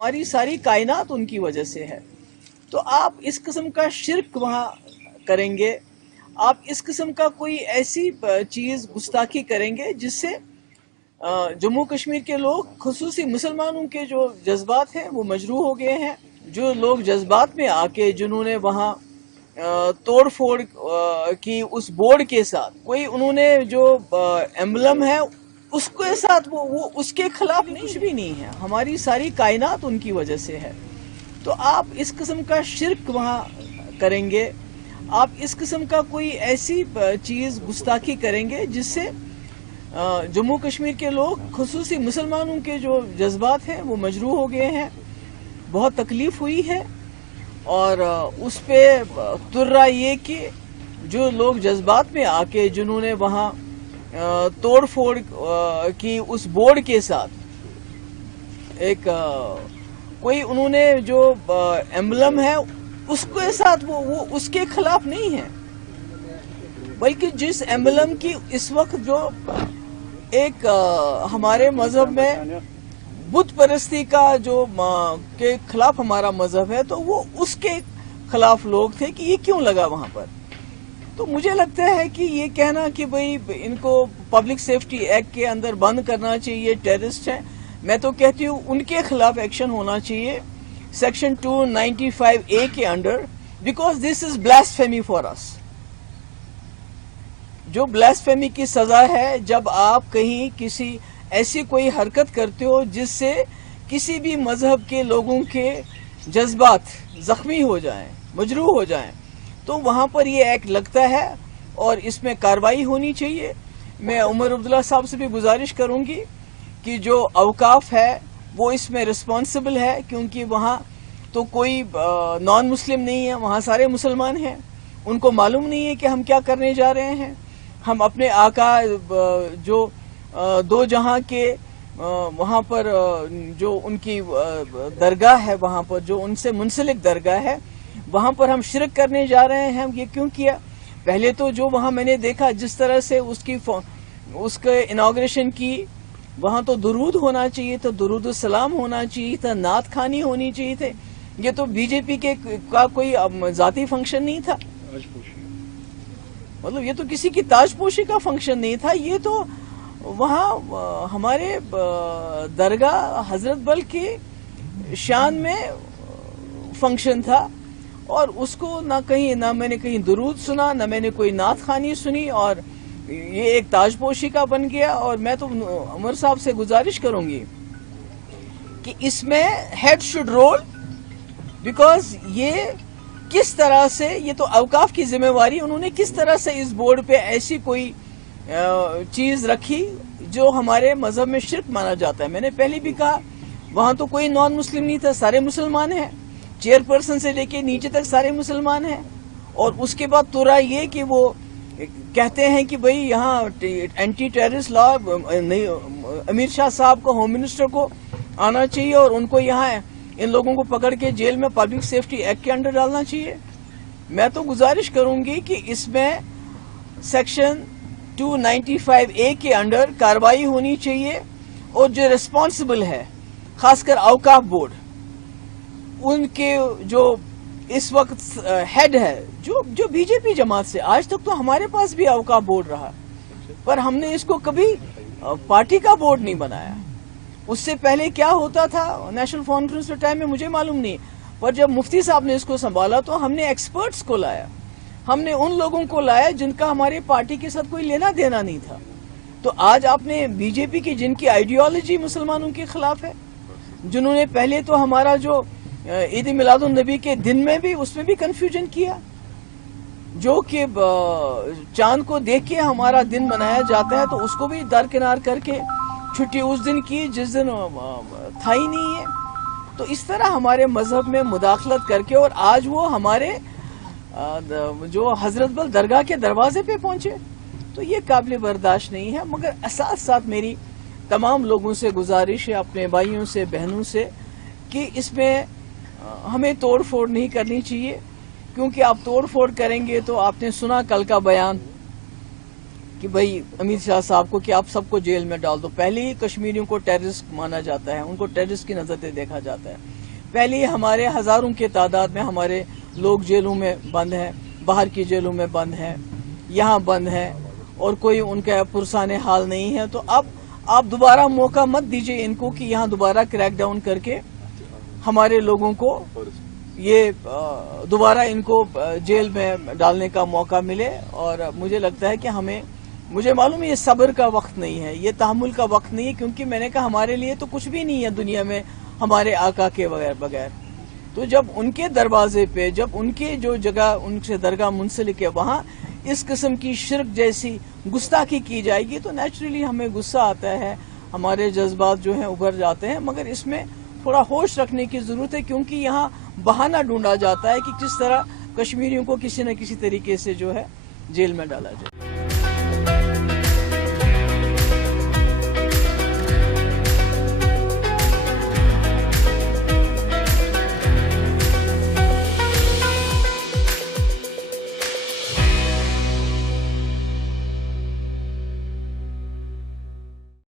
ہماری ساری کائنات ان کی وجہ سے ہے۔ تو آپ اس قسم کا شرک وہاں کریں گے، آپ اس قسم کا کوئی ایسی چیز گستاخی کریں گے جس سے جموں کشمیر کے لوگ، خصوصی مسلمانوں کے جو جذبات ہیں وہ مجروح ہو گئے ہیں۔ جو لوگ جذبات میں آ کے جنہوں نے وہاں توڑ پھوڑ کی اس بورڈ کے ساتھ، کوئی انہوں نے جو ایمبلم ہے اس کے ساتھ وہ اس کے خلاف کچھ بھی نہیں ہے۔ ہماری ساری کائنات ان کی وجہ سے ہے۔ تو آپ اس قسم کا شرک وہاں کریں گے، آپ اس قسم کا کوئی ایسی چیز گستاخی کریں گے جس سے جموں کشمیر کے لوگ، خصوصی مسلمانوں کے جو جذبات ہیں وہ مجروح ہو گئے ہیں۔ بہت تکلیف ہوئی ہے، اور اس پہ ترا یہ کہ جو لوگ جذبات میں آ کے جنہوں نے وہاں توڑ پھوڑ کی اس بورڈ کے ساتھ، ایک کوئی انہوں نے جو ایمبلم ہے اس کے ساتھ وہ اس کے خلاف نہیں ہے، بلکہ جس ایمبلم کی اس وقت جو ایک ہمارے مذہب میں بت پرستی کا جو کے خلاف ہمارا مذہب ہے، تو وہ اس کے خلاف لوگ تھے کہ یہ کیوں لگا وہاں پر۔ تو مجھے لگتا ہے کہ یہ کہنا کہ بھئی ان کو پبلک سیفٹی ایکٹ کے اندر بند کرنا چاہیے، ٹیررسٹ ہیں، میں تو کہتی ہوں ان کے خلاف ایکشن ہونا چاہیے سیکشن 295A کے under, because this is blasphemy for us. جو بلاسفیمی کی سزا ہے جب آپ کہیں کسی ایسی کوئی حرکت کرتے ہو جس سے کسی بھی مذہب کے لوگوں کے جذبات زخمی ہو جائیں، مجروح ہو جائیں، تو وہاں پر یہ ایکٹ لگتا ہے اور اس میں کارروائی ہونی چاہیے۔ میں عمر عبداللہ صاحب سے بھی گزارش کروں گی کہ جو اوقاف ہے وہ اس میں رسپانسبل ہے، کیونکہ وہاں تو کوئی نان مسلم نہیں ہے، وہاں سارے مسلمان ہیں، ان کو معلوم نہیں ہے کہ ہم کیا کرنے جا رہے ہیں۔ ہم اپنے آقا جو دو جہاں کے وہاں پر جو ان کی درگاہ ہے، وہاں پر جو ان سے منسلک درگاہ ہے، وہاں پر ہم شرک کرنے جا رہے ہیں۔ ہم یہ کیوں کیا؟ پہلے تو جو وہاں میں نے دیکھا جس طرح سے اس کے اناگریشن کی، وہاں تو درود ہونا چاہیے تھا، درود السلام ہونا چاہیے تھا، نعت خوانی ہونی چاہیے تھے۔ یہ تو بی جے پی کا کوئی ذاتی فنکشن نہیں تھا، مطلب یہ تو کسی کی تاج پوشی کا فنکشن نہیں تھا، یہ تو وہاں ہمارے درگاہ حضرت بل کی شان میں فنکشن تھا، اور اس کو نہ میں نے کہیں درود سنا، نہ میں نے کوئی نعت خوانی سنی، اور یہ ایک تاج پوشی کا بن گیا۔ اور میں تو عمر صاحب سے گزارش کروں گی کہ اس میں ہیڈ شوڈ رول، بیکاز یہ کس طرح سے، یہ تو اوقاف کی ذمہ واری، انہوں نے کس طرح سے اس بورڈ پہ ایسی کوئی چیز رکھی جو ہمارے مذہب میں شرک مانا جاتا ہے۔ میں نے پہلے بھی کہا وہاں تو کوئی نان مسلم نہیں تھا، سارے مسلمان ہیں، چیئر پرسن سے لے کے نیچے تک سارے مسلمان ہیں۔ اور اس کے بعد تورا یہ کہ وہ کہتے ہیں کہ بھئی یہاں اینٹی ٹیررسٹ لا، امیر شاہ صاحب کو، ہوم منسٹر کو آنا چاہیے اور ان کو یہاں ان لوگوں کو پکڑ کے جیل میں پبلک سیفٹی ایکٹ کے انڈر ڈالنا چاہیے۔ میں تو گزارش کروں گی کہ اس میں سیکشن 295A کے انڈر کارروائی ہونی چاہیے، اور جو ریسپانسبل ہے، خاص کر اوقاف بورڈ، ان کے جو اس وقت ہیڈ ہے، جو بی جے پی جماعت سے، آج تک تو ہمارے پاس بھی اوقاف بورڈ رہا، پر ہم نے اس کو کبھی پارٹی کا بورڈ نہیں بنایا۔ اس سے پہلے کیا ہوتا تھا نیشنل کانفرنس کے ٹائم میں مجھے معلوم نہیں، پر جب مفتی صاحب نے اس کو سنبھالا تو ہم نے ایکسپرٹس کو لایا، ہم نے ان لوگوں کو لایا جن کا ہماری پارٹی کے ساتھ کوئی لینا دینا نہیں تھا۔ تو آج آپ نے بی جے پی کی، جن کی آئیڈیالوجی مسلمانوں کے خلاف ہے، جنہوں نے پہلے تو ہمارا جو عید میلاد النبی کے دن میں بھی، اس میں بھی کنفیوژن کیا، جو کہ چاند کو دیکھ کے ہمارا دن منایا جاتا ہے، تو اس کو بھی درکنار کر کے چھٹی اس دن کی جس دن تھا ہی نہیں ہے۔ تو اس طرح ہمارے مذہب میں مداخلت کر کے، اور آج وہ ہمارے جو حضرت بل درگاہ کے دروازے پہ پہنچے، تو یہ قابل برداشت نہیں ہے۔ مگر ساتھ ساتھ میری تمام لوگوں سے گزارش ہے، اپنے بھائیوں سے، بہنوں سے، کہ اس میں ہمیں توڑ پھوڑ نہیں کرنی چاہیے، کیونکہ آپ توڑ پھوڑ کریں گے تو آپ نے سنا کل کا بیان کہ بھائی امیر شاہ صاحب کو کہ آپ سب کو جیل میں ڈال دو. پہلے ہی کشمیریوں کو ٹیررسٹ مانا جاتا ہے, ان کو ٹیررسٹ کی نظر سے دیکھا جاتا ہے. پہلے ہی ہمارے ہزاروں کے تعداد میں ہمارے لوگ جیلوں میں بند ہیں, باہر کی جیلوں میں بند ہیں, یہاں بند ہیں, اور کوئی ان کا پرسان حال نہیں ہے. تو اب آپ دوبارہ موقع مت دیجئے ان کو کہ یہاں دوبارہ کریک ڈاؤن کر کے ہمارے لوگوں کو یہ دوبارہ ان کو جیل میں ڈالنے کا موقع ملے. اور مجھے لگتا ہے کہ مجھے معلوم ہے یہ صبر کا وقت نہیں ہے, یہ تحمل کا وقت نہیں ہے, کیونکہ میں نے کہا ہمارے لیے تو کچھ بھی نہیں ہے دنیا میں ہمارے آقا کے بغیر. تو جب ان کے دروازے پہ, جب ان کے جو جگہ ان سے درگاہ منسلک ہے وہاں اس قسم کی شرک جیسی گستاخی کی جائے گی تو نیچرلی ہمیں غصہ آتا ہے, ہمارے جذبات جو ہیں ابھر جاتے ہیں. مگر اس میں تھوڑا ہوش رکھنے کی ضرورت ہے, کیونکہ یہاں بہانہ ڈھونڈا جاتا ہے کہ کس طرح کشمیریوں کو کسی نہ کسی طریقے سے جو ہے جیل میں ڈالا جائے.